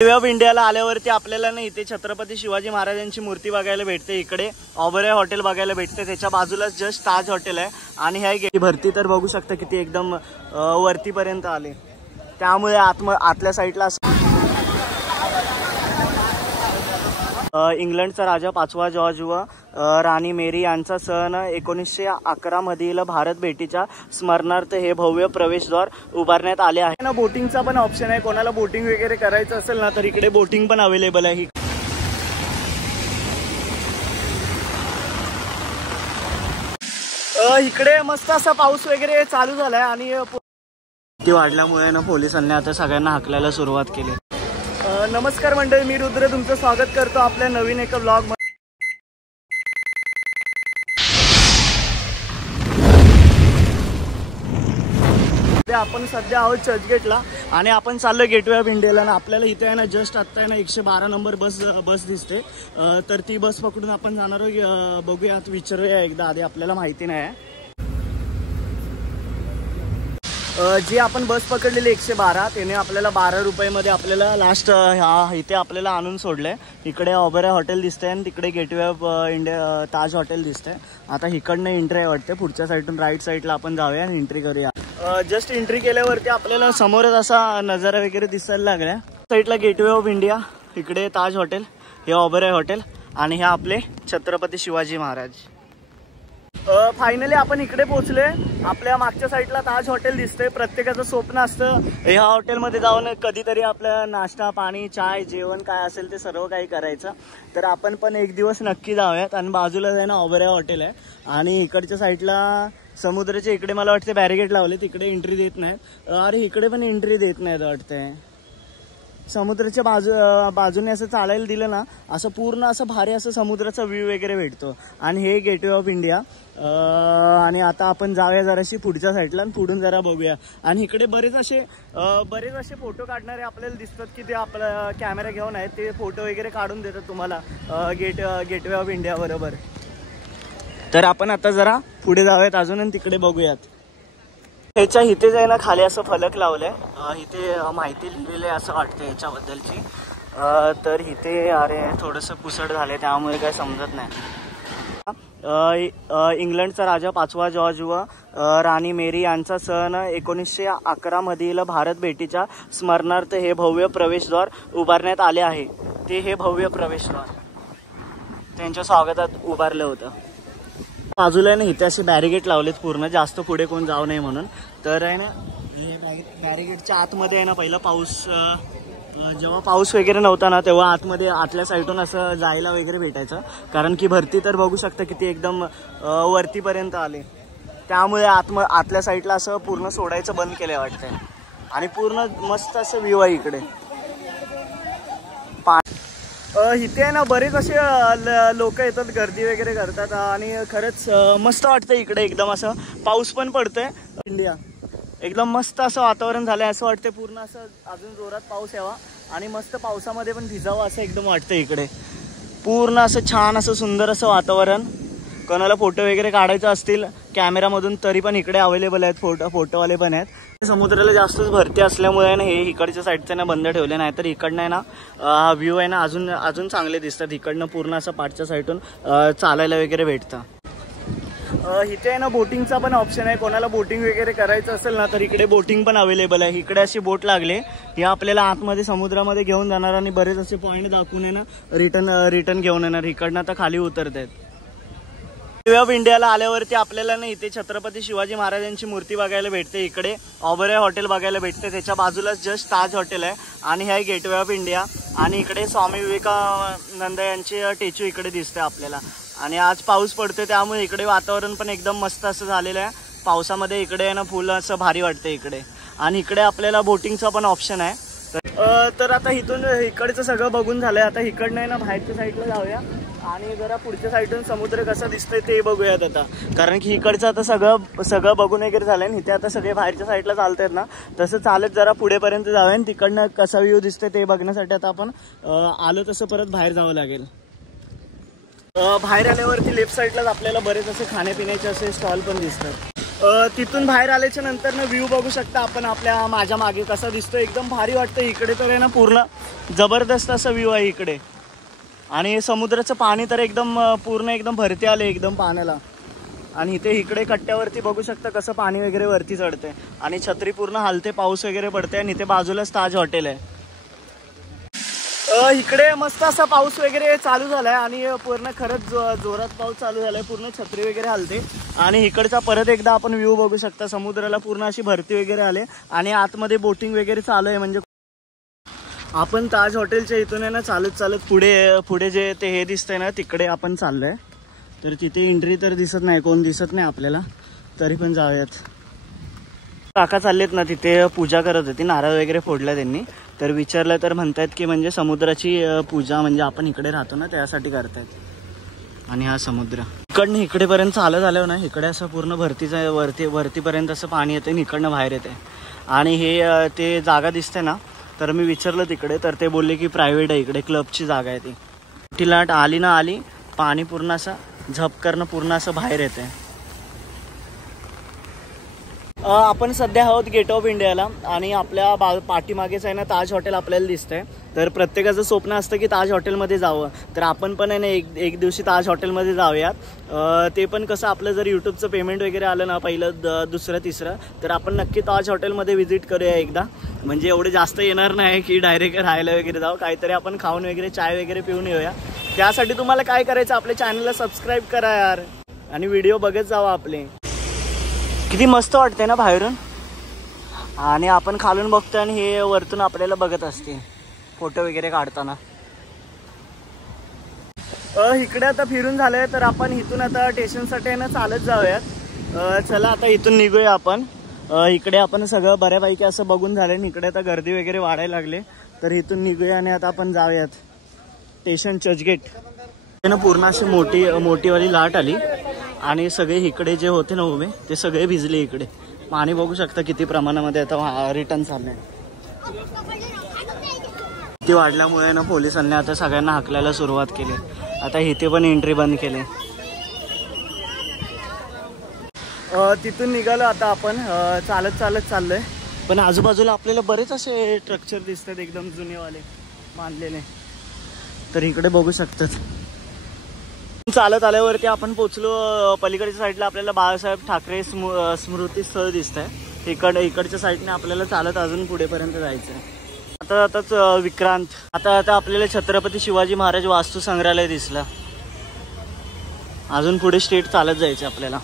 Gateway of इंडियाला आल्यावरती आपल्याला ना इथे छत्रपती शिवाजी महाराजांची मूर्ती बघायला भेटते, इकडे ओबेरॉय हॉटेल बघायला भेटते, त्याच्या बाजूलाच जस्ट ताज हॉटेल आहे आणि ह्या गेट भरती तर बघू शकता किती एकदम वरतीपर्यंत आले, त्यामुळे आतल्या साईडला इंग्लंडचा राजा 5वा जॉर्ज व राणी मेरी यांचा सन 1911 मधील भारत भेटीच्या स्मरणार्थ हे भव्य प्रवेशद्वार उभारण्यात आले आहे ना। बोटिंगचा पण ऑप्शन आहे, कोणाला बोटिंग वगैरे करायचं असेल ना तर इकडे बोटिंग पण अवेलेबल आहे। इकडे मस्त असा पाऊस वगैरे चालू झालाय आणि वाढल्यामुळे ना पोलिसांनी आता सगळ्यांना हाकलायला सुरुवात केली। नमस्कार मंडळी, मी रुद्र तुमचं स्वागत करतो आपल्या नवीन एका व्लॉग मध्ये। आपण सध्या आहोत चर्चगेटला आणि आपण चाललोय गेटवे ऑफ इंडियाला ना। आपल्याला इथे आहे ना जस्ट आता आहे ना 112 नंबर बस दिसते, तर ती बस पकडून आपण जाणार आहोत। बघूयात, विचारूया एकदा आधी, आपल्याला माहिती नाही। जी आपण बस पकडलेली 112 त्याने आपल्याला 12 रुपयामध्ये आपल्याला लास्ट इथे आपल्याला आणून सोडलंय। इकडे ओबेरॉय हॉटेल दिसतंय आणि तिकडे gateway of India Taj hotel दिसतंय। आता इकडनं एंट्री वाटते, पुढच्या साईडून राईट साईडला आपण जाऊया आणि एंट्री करूया। जस्ट एंट्री केल्यावरती आपल्याला समोरच असा नजारा वगैरे दिसायला लागला। साईडला गेटवे ऑफ इंडिया, इकडे ताज हॉटेल, हे ओबेरॉय हॉटेल आणि हे आपले छत्रपती शिवाजी महाराज। फायनली आपण इकडे पोहोचले। आपल्या मागच्या साईडला ताज हॉटेल दिसतंय। प्रत्येकाचं स्वप्न असतं ह्या हॉटेलमध्ये जाऊन कधीतरी आपल्या नाश्ता पाणी चाय जेवण काय असेल ते सर्व काही करायचं, तर आपण पण एक दिवस नक्की जाऊयात। आणि बाजूला आहे ना ओबेरॉय हॉटेल आहे आणि इकडच्या साईडला समुद्राच्या इकडे मला वाटते बॅरिगेट लावले, तिकडे एंट्री देत नाहीत। अरे इकडे पण एंट्री देत नाहीत वाटते। समुद्राच्या बाजूने असं चालायला दिलं ना, असं पूर्ण असं भारी असं समुद्राचा व्ह्यू वगैरे भेटतो। आणि हे गेटवे ऑफ इंडिया। आणि आता आपण जाऊया जराशी पुढच्या साईडला आणि पुढून जरा बघूया। आणि इकडे बरेच असे फोटो काढणारे आपल्याला दिसतात की ते आपला कॅमेरा घेऊन आहेत, ते फोटो वगैरे काढून देतात तुम्हाला गेटवे ऑफ इंडिया बरोबर। तर आपण आता जरा पुढे जाऊयात अजून आणि तिकडे बघूयात। ह्याच्या इथे जाईना खाली असं फलक लावलंय, इथे माहिती लिहिलेली आहे असं वाटतं ह्याच्याबद्दलची। तर इथे अरे थोडंसं पुसट झालंय त्यामुळे काय समजत नाही। इंग्लंडचा राजा 5वा जॉर्ज व राणी मेरी यांचा सन 1911 मधील भारत भेटीच्या स्मरणार्थ हे भव्य प्रवेशद्वार उभारण्यात आले आहे। ते हे भव्य प्रवेशद्वार त्यांच्या स्वागतात उभारलं होतं। बाजूला आहे ना इथे असे बॅरिगेट लावलेत पूर्ण, जास्त पुढे कोण जाऊ नये म्हणून। तर आहे ना हे बॅरिगेटच्या आतमध्ये आहे ना पहिला जेव्हा पाऊस वगैरे नव्हता ना तेव्हा आतल्या साईडून असं जायला वगैरे भेटायचं, कारण की भरती तर बघू शकता किती एकदम वरतीपर्यंत आले, त्यामुळे आतल्या साईडला असं पूर्ण सोडायचं बंद केलंय वाटतंय। आणि पूर्ण मस्त असं व्ह्यू आहे इकडे। इथे आहे ना बरेच असे लोक येतात, गर्दी वगैरे करतात आणि खरंच मस्त वाटतं इकडे। एकदम असं पाऊस पण पडतोय, इंडिया एकदम मस्त असं वातावरण झालंय, असं वाटतंय पूर्ण असं अजून जोरात पाऊस यावा आणि मस्त पावसामध्ये पण भिजावं असं एकदम वाटतं इकडे। पूर्ण असं छान असं सुंदर असं वातावरण। कोणाला फोटो वगैरे काढायचं असतील कॅमेरामधून तरी पण इकडे अवेलेबल आहेत, फोटोवाले पण आहेत। समुद्राला जास्तच भरती असल्यामुळे ना हे इकडच्या साईडचं ना बंद ठेवले, नाही तर इकडनं आहे ना व्ह्यू आहे ना अजून चांगले दिसतात। इकडनं पूर्ण असं पाठच्या साईडून चालायला वगैरे भेटतं। इथे आहे ना बोटिंगचा पण ऑप्शन आहे, कोणाला बोटिंग वगैरे करायचं असेल ना तर इकडे बोटिंग पण अवेलेबल आहे। इकडे अशी बोट लागले, हे आपल्याला आतमध्ये समुद्रामध्ये घेऊन जाणार आणि बरेच असे पॉईंट दाखवून आहे ना रिटर्न घेऊन येणार। इकडनं आता खाली उतरत आहेत। गेटवे ऑफ इंडियाला आल्यावरती आपल्याला ना इथे छत्रपती शिवाजी महाराजांची मूर्ती बघायला भेटते, इकडे ओबेरॉय हॉटेल बघायला भेटते, त्याच्या बाजूलाच जस्ट ताज हॉटेल आहे आणि हे गेटवे ऑफ इंडिया। आणि इकडे स्वामी विवेकानंद यांची स्टॅच्यू इकडे दिसते आपल्याला। आणि आज पाऊस पडतोय त्यामुळे इकडे वातावरण पण एकदम मस्त असं झालेलं आहे। पावसामध्ये इकडे आहे ना फुल असं भारी वाटतं इकडे। आणि इकडे आपल्याला बोटिंगचा पण ऑप्शन आहे। तर आता इथून इकडचं सगळं बघून झालंय, आता इकडनं आहे ना बाहेरच्या साईडला जाऊया आणि जरा पुढच्या साईडून समुद्र कसा दिसतोय ते बघूयात आता, कारण की इकडचं आता सगळं बघून वगैरे झालंय। इथे आता सगळे बाहेरच्या साईडला चालतायत ना, तसं चालत जरा पुढेपर्यंत जाऊया आणि तिकडनं कसा व्ह्यू दिसतोय ते बघण्यासाठी आता आपण आलो तसं परत बाहेर जावं लागेल। बाहेर आल्यावरती लेफ्ट साईडलाच आपल्याला बरेच असे खाण्यापिण्याचे असे स्टॉल पण दिसतात। तिथून बाहेर आल्याच्या नंतर ना व्ह्यू बघू शकता आपण आपल्या माझ्या मागे कसा दिसतो, एकदम भारी वाटतं इकडे. तर आहे ना पूर्ण जबरदस्त असा व्ह्यू आहे इकडे. आणि समुद्राचं पाणी तर एकदम पूर्ण एकदम भरती आले एकदम पाण्याला. आणि इकडे कट्ट्यावरती बघू शकता कसं पाणी वगैरे वरती चढते आणि छत्री पूर्ण हालते, पाऊस वगैरे पडते. आणि इथे बाजूलाच ताज हॉटेल आहे. इकडे मस्त असा पाऊस वगैरे चालू झालाय आणि पूर्ण खरंच जोरात पाऊस चालू झालाय. पूर्ण छत्री वगैरे हलते. आणि इकडचा परत एकदा आपण व्ह्यू बघू शकता. समुद्राला पूर्ण अशी भरती वगैरे आले आणि आतमध्ये बोटिंग वगैरे चालू आहे. म्हणजे आपण ताज हॉटेलच्या इथून आहे ना चालत पुढे जे ते हे दिसतंय ना तिकडे आपण चाललोय. तर तिथे एंट्री तर दिसत नाही, कोण दिसत नाही आपल्याला, तरी पण जाऊयात. काका चाललेत ना तिथे पूजा करत होती, नारळ वगैरे फोडला त्यांनी. तर विचारलं तर म्हणतायत की म्हणजे समुद्राची पूजा म्हणजे आपण इकडे राहतो ना त्यासाठी करतायत. आणि हा समुद्र इकडनं इकडेपर्यंत चालत आलं ना, इकडे असं पूर्ण वरतीपर्यंत असं पाणी येते आणि इकडनं बाहेर येते. आणि हे ते जागा दिसते ना, तर मी विचारलं तिकडे तर ते बोलले की प्रायव्हेट आहे, इकडे क्लबची जागा आहे ती. ती लाट आली ना आली, पाणी पूर्ण असं झप करणं पूर्ण असं बाहेर येते. आपण सध्या आहोत गेट ऑफ इंडियाला आणि आपल्या पाठीमागेच आहे ना ताज हॉटेल आपल्याला दिसतंय. तर प्रत्येकाचं स्वप्न असतं की ताज हॉटेलमध्ये जावं. तर आपण पण आहे ना एक दिवशी ताज हॉटेलमध्ये जाऊयात. ते पण कसं आपलं जर यूट्यूबचं पेमेंट वगैरे आलं ना पहिलं दुसरं तिसरं, तर आपण नक्की ताज हॉटेलमध्ये व्हिजिट करूया एकदा. म्हणजे एवढे जास्त येणार नाही की डायरेक्ट राहायला वगैरे जाऊ, काहीतरी आपण खाऊन वगैरे चाय वगैरे पिऊन येऊया. त्यासाठी तुम्हाला काय करायचं, आपल्या चॅनलला सबस्क्राईब करा यार आणि व्हिडिओ बघत जावा आपले. किती मस्त वाटते ना बाहेरून. आणि आपण खालून बघतोय आणि हे वरतून आपल्याला बघत असते फोटो वगैरे काढताना. इकडे आता फिरून झालंय तर आपण इथून आता स्टेशनसाठी ना चालत जाऊयात. चला आता इथून निघूया आपण. इकडे आपण सगळं बऱ्यापैकी असं बघून झालं. इकडे आता गर्दी वगैरे वाढायला लागले. तर इथून निघूया आणि आता आपण जाऊयात स्टेशन चर्चगेट. पूर्ण अशी मोठीवाली लाट आली आणि सगळे इकडे जे होते ना उभे ते सगळे भिजले. इकडे पाणी बघू शकता किती प्रमाणामध्ये आता रिटर्न चाललंय. ती वाढल्यामुळे ना पोलिसांनी आता सगळ्यांना हाकलायला सुरुवात केली. आता इथे पण एंट्री बंद केली. तिथून निघालो आता आपण चालत चाललोय. पण आजूबाजूला आपल्याला बरेच असे स्ट्रक्चर दिसतात एकदम जुनेवाले बांधलेले. तर इकडे बघू शकतात. चालत आल्यावरती आपण पोचलो. पलीकडच्या साईडला आपल्याला बाळासाहेब ठाकरे स्मृती स्थळ दिसत आहे. इकडच्या साईडने आपल्याला चालत अजून पुढेपर्यंत जायचं आहे. आताच विक्रांत. आता आपल्याला छत्रपती शिवाजी महाराज वास्तू संग्रहालय दिसलं. अजून पुढे स्ट्रेट चालत जायचं आपल्याला.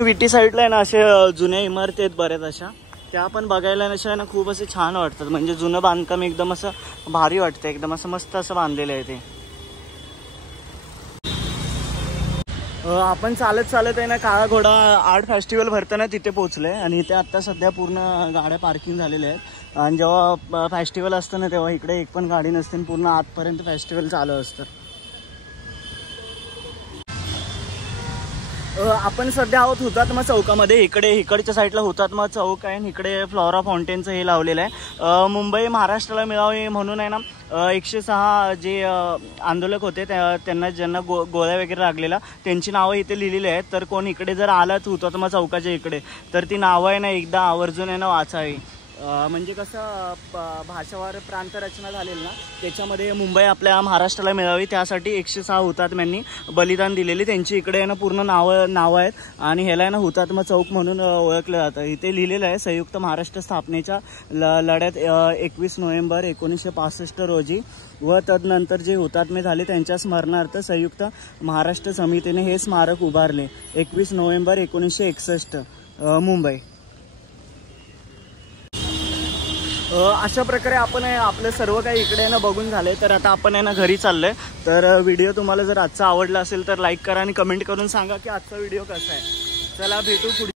विटी साईडला आहे ना असे जुन्या इमारती आहेत बऱ्याच अशा. त्या पण बघायला अशा ना खूप असे छान वाटतात. म्हणजे जुनं बांधकाम एकदम असं भारी वाटतं. एकदम असं मस्त असं बांधलेलं आहे ते. आपण चालत आहे ना काळा घोडा आर्ट फेस्टिवल भरतं ना तिथे पोहोचलोय. आणि इथे आता सध्या पूर्ण गाड्या पार्किंग झालेल्या आहेत. आणि जेव्हा फेस्टिवल असतं ना तेव्हा इकडे एक पण गाडी नसते. पूर्ण आतपर्यंत फेस्टिवल चालू असतं. आपण सध्या आहोत हुतात्मा चौकामध्ये. इकडच्या साईडला हुतात्मा चौक आहे आणि इकडे फ्लोरा फाउंटेनचं हे लावलेलं आहे. मुंबई महाराष्ट्राला मिळावी म्हणून आहे ना 106 जे आंदोलक होते ज्यांना गोळ्या वगैरे लागलेला त्यांची नावं इथे लिहिलेली आहेत. तर कोण इकडे जर आलात हुतात्मा चौकाच्या इकडे तर ती नावं आहे ना एकदा आवर्जून आहे ना वाचावी. म्हणजे कसं भाषावार प्रांतरचना झालेली ना त्याच्यामध्ये मुंबई आपल्या महाराष्ट्राला मिळावी त्यासाठी 106 हुतात्म्यांनी बलिदान दिलेली त्यांची इकडे आहे ना पूर्ण नावं आहेत. आणि ह्याला आहे ना हुतात्मा चौक म्हणून ओळखलं जातं. इथे लिहिलेलं आहे संयुक्त महाराष्ट्र स्थापनेच्या लढ्यात 21 नोव्हेंबर 1965 रोजी व तदनंतर जे हुतात्मे झाले त्यांच्या स्मरणार्थ संयुक्त महाराष्ट्र समितीने हे स्मारक उभारले. 21 नोव्हेंबर 1961 मुंबई. अशा प्रकारे आपण आपलं सर्व काही इकडे ना बघून झाले. तर आता आपण आहे ना घरी चाललोय. तर व्हिडिओ तुम्हाला जर आजचा आवडला असेल तर लाईक करा आणि कमेंट करून सांगा की आजचा व्हिडिओ कसा आहे. चला भेटू पुढे.